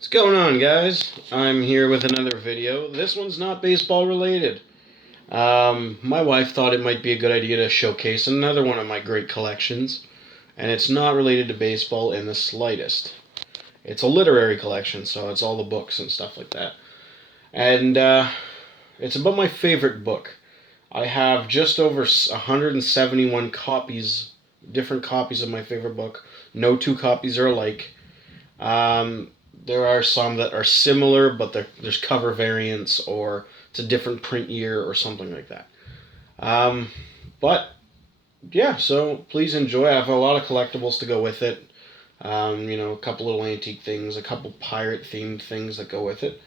What's going on, guys? I'm here with another video. This one's not baseball related. My wife thought it might be a good idea to showcase another one of my great collections, and it's not related to baseball in the slightest. It's a literary collection, so it's all the books and stuff like that. And it's about my favorite book. I have just over 171 copies, different copies of my favorite book. No two copies are alike. There are some that are similar, but there's cover variants, or it's a different print year, or something like that. But yeah, so please enjoy. I have a lot of collectibles to go with it. A couple little antique things, a couple pirate-themed things that go with it.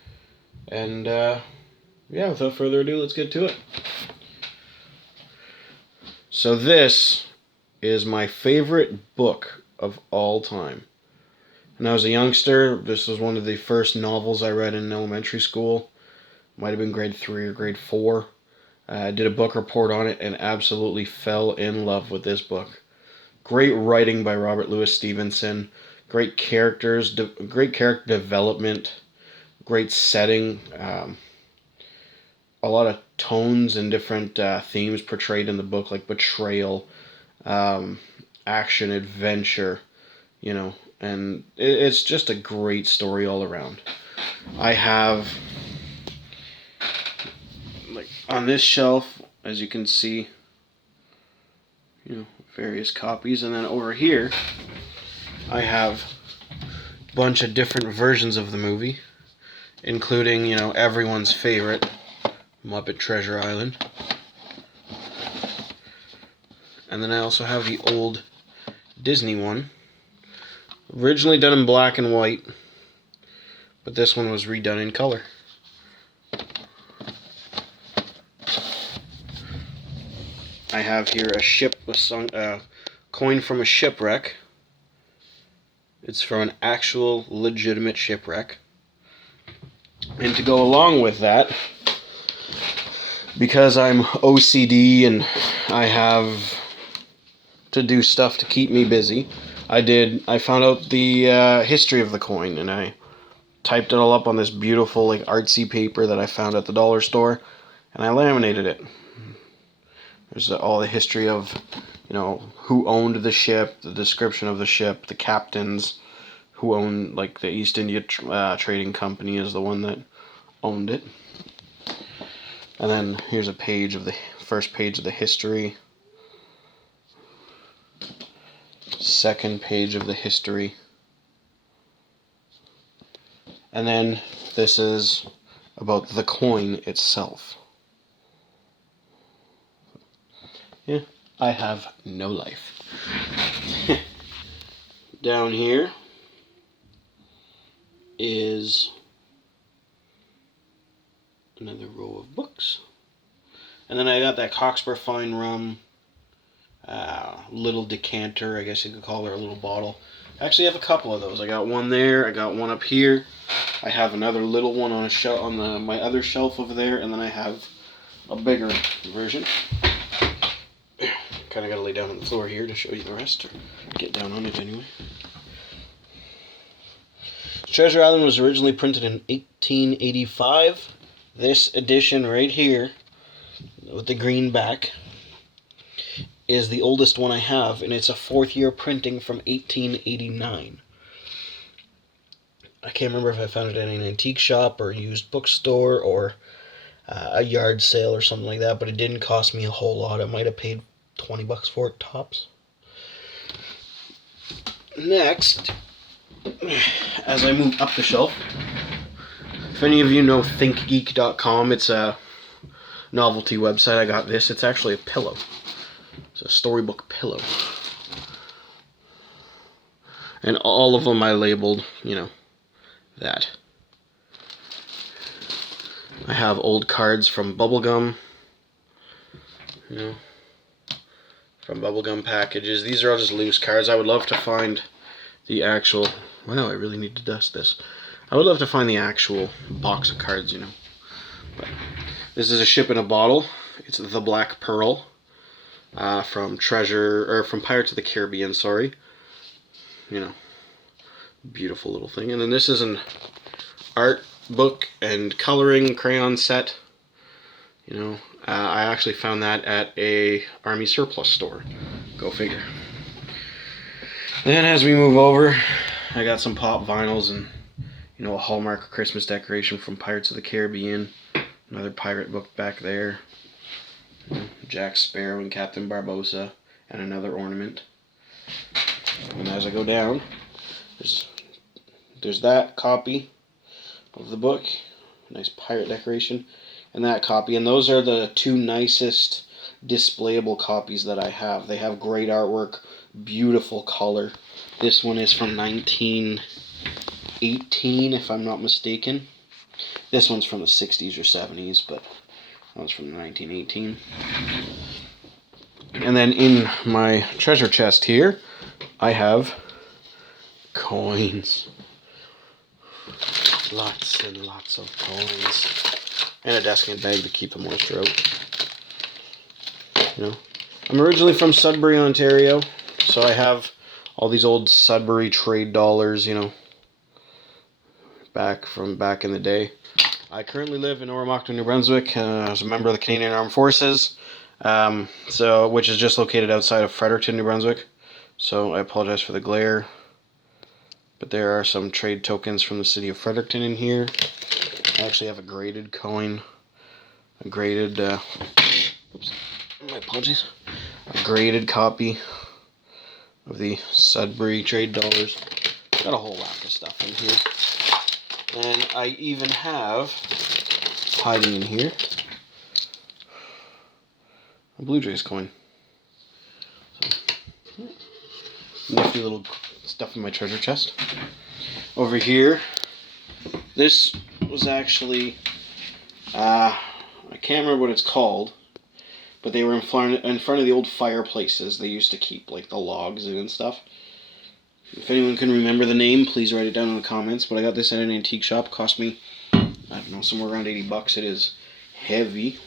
And yeah, without further ado, let's get to it. So this is my favorite book of all time. When I was a youngster, this was one of the first novels I read in elementary school. Might have been grade 3 or grade 4. I did a book report on it and absolutely fell in love with this book. Great writing by Robert Louis Stevenson. Great characters, great character development. Great setting. A lot of tones and different themes portrayed in the book, like betrayal, action, adventure, and it's just a great story all around. I have, like, on this shelf, as you can see, various copies, and then over here, I have a bunch of different versions of the movie, including, everyone's favorite, Muppet Treasure Island. And then I also have the old Disney one, originally done in black and white, but this one was redone in color. I have here a coin from a shipwreck. It's from an actual legitimate shipwreck. And to go along with that, because I'm OCD and I have to do stuff to keep me busy, I found out the history of the coin, and I typed it all up on this beautiful, artsy paper that I found at the dollar store, and I laminated it. There's all the history of, who owned the ship, the description of the ship, the captains, who owned, the East India Trading Company is the one that owned it. And then here's a page of the first page of the history. Second page of the history. And then this is about the coin itself. Yeah, I have no life. Down here is another row of books. And then I got that Cockspur Fine Rum little decanter, I guess you could call it, a little bottle. I actually have a couple of those. I got one there, I got one up here. I have another little one on a shelf on my other shelf over there, and then I have a bigger version. Kind of got to lay down on the floor here to show you the rest, or get down on it anyway. Treasure Island was originally printed in 1885. This edition right here, with the green back, is the oldest one I have, and it's a 4th year printing from 1889. I can't remember if I found it at an antique shop or a used bookstore or a yard sale or something like that, but it didn't cost me a whole lot. I might have paid $20 for it, tops. Next, as I move up the shelf, if any of you know ThinkGeek.com, it's a novelty website. I got this. It's actually a pillow. It's a storybook pillow. And all of them I labeled, that. I have old cards from Bubblegum, from Bubblegum packages. These are all just loose cards. I would love to find the actual, wow, I really need to dust this. I would love to find the actual box of cards, But this is a ship in a bottle. It's the Black Pearl. From Pirates of the Caribbean, sorry. Beautiful little thing. And then this is an art book and coloring crayon set. You know, I actually found that at a Army surplus store. Go figure. Then as we move over, I got some pop vinyls and, you know, a Hallmark Christmas decoration from Pirates of the Caribbean. Another pirate book back there. Jack Sparrow and Captain Barbossa, and another ornament. And as I go down, there's that copy of the book, nice pirate decoration, and that copy. And those are the two nicest displayable copies that I have. They have great artwork, beautiful color. This one is from 1918, if I'm not mistaken. This one's from the 60s or 70s, but that one's from 1918. And then in my treasure chest here, I have coins. Lots and lots of coins. And a desk and bag to keep the moisture out. You know, I'm originally from Sudbury, Ontario, so I have all these old Sudbury trade dollars, you know, back in the day. I currently live in Oromocto, New Brunswick, as a member of the Canadian Armed Forces, which is just located outside of Fredericton, New Brunswick. So I apologize for the glare, but there are some trade tokens from the city of Fredericton in here. I actually have a graded coin, a graded copy of the Sudbury trade dollars. Got a whole whack of stuff in here. And I even have, hiding in here, a Blue Jays coin. So, nifty little stuff in my treasure chest. Over here, this was actually, I can't remember what it's called, but they were in front of the old fireplaces they used to keep, like, the logs in and stuff. If anyone can remember the name, please write it down in the comments. But I got this at an antique shop. Cost me, I don't know, somewhere around $80. It is heavy.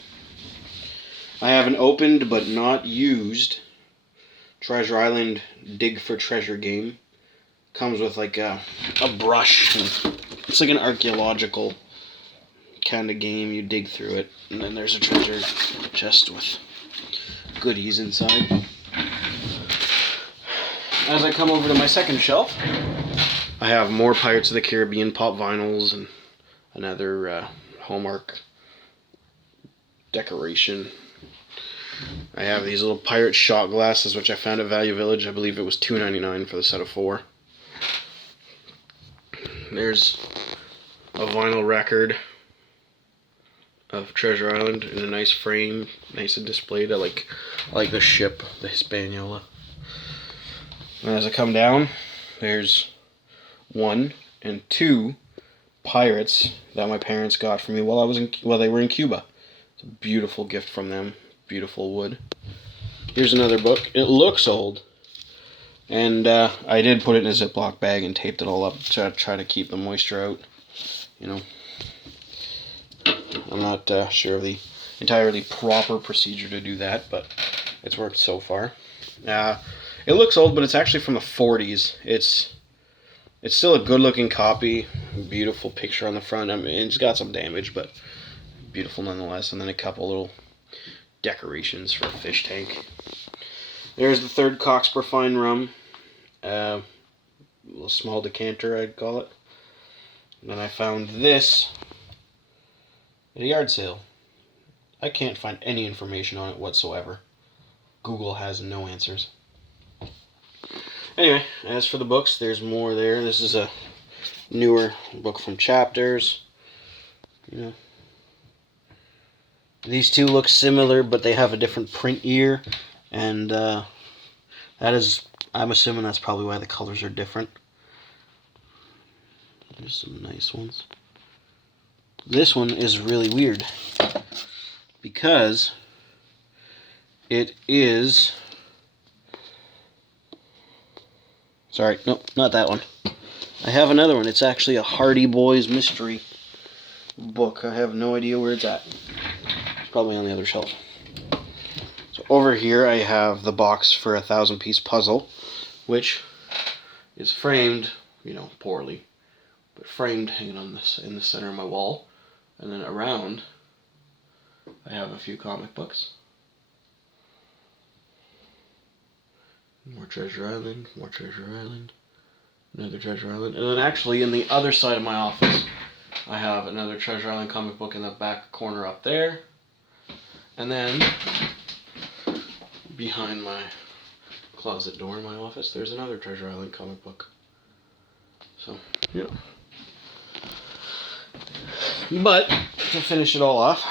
I have an opened but not used Treasure Island Dig for Treasure game. Comes with like a brush. It's like an archaeological kind of game. You dig through it, and then there's a treasure chest with goodies inside. As I come over to my second shelf, I have more Pirates of the Caribbean pop vinyls and another Hallmark decoration. I have these little pirate shot glasses, which I found at Value Village. I believe it was $2.99 for the set of 4. There's a vinyl record of Treasure Island in a nice frame, nice and displayed. I like the ship, the Hispaniola. And as I come down, there's 1 and 2 pirates that my parents got for me while they were in Cuba. It's a beautiful gift from them. Beautiful wood. Here's another book. It looks old, and I did put it in a Ziploc bag and taped it all up to try to keep the moisture out. You know, I'm not sure of the entirely proper procedure to do that, but it's worked so far. It looks old, but it's actually from the 40s. It's still a good-looking copy. Beautiful picture on the front. I mean, it's got some damage, but beautiful nonetheless. And then a couple little decorations for a fish tank. There's the third Cockspur Fine Rum. A little small decanter, I'd call it. And then I found this at a yard sale. I can't find any information on it whatsoever. Google has no answers. Anyway, as for the books, there's more there. This is a newer book from Chapters. You know, these two look similar, but they have a different print year, and that is, I'm assuming that's probably why the colors are different. There's some nice ones. This one is really weird because it is... Sorry, nope, not that one. I have another one. It's actually a Hardy Boys mystery book. I have no idea where it's at. It's probably on the other shelf. So over here I have the box for a 1,000-piece puzzle, which is framed, you know, poorly. but framed, hanging on this in the center of my wall. And then around, I have a few comic books. More Treasure Island, more Treasure Island, another Treasure Island. And then actually in the other side of my office, I have another Treasure Island comic book in the back corner up there. And then behind my closet door in my office, there's another Treasure Island comic book. So, yeah. But to finish it all off,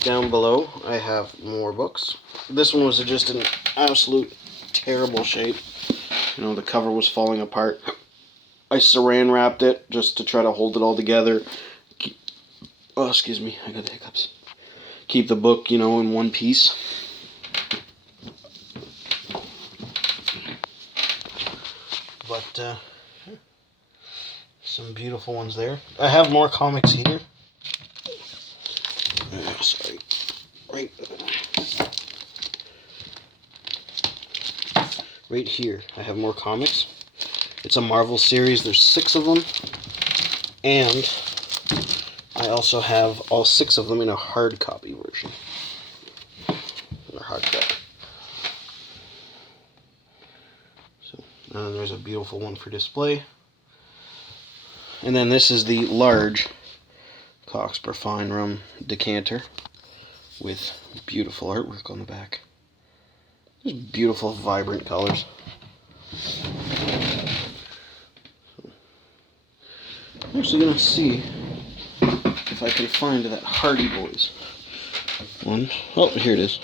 down below I have more books. This one was just in absolute terrible shape. You know, the cover was falling apart. I saran wrapped it just to try to hold it all together. Oh, excuse me, I got the hiccups. Keep the book, you know, in one piece. But, some beautiful ones there. I have more comics here. Sorry. Right here, I have more comics. It's a Marvel series. There's 6 of them. And I also have all 6 of them in a hard copy version. Or hard copy. So, and there's a beautiful one for display. And then this is the large Coxper Fine Rum decanter with beautiful artwork on the back. Just beautiful, vibrant colors. I'm actually going to see if I can find that Hardy Boys one. Oh, here it is.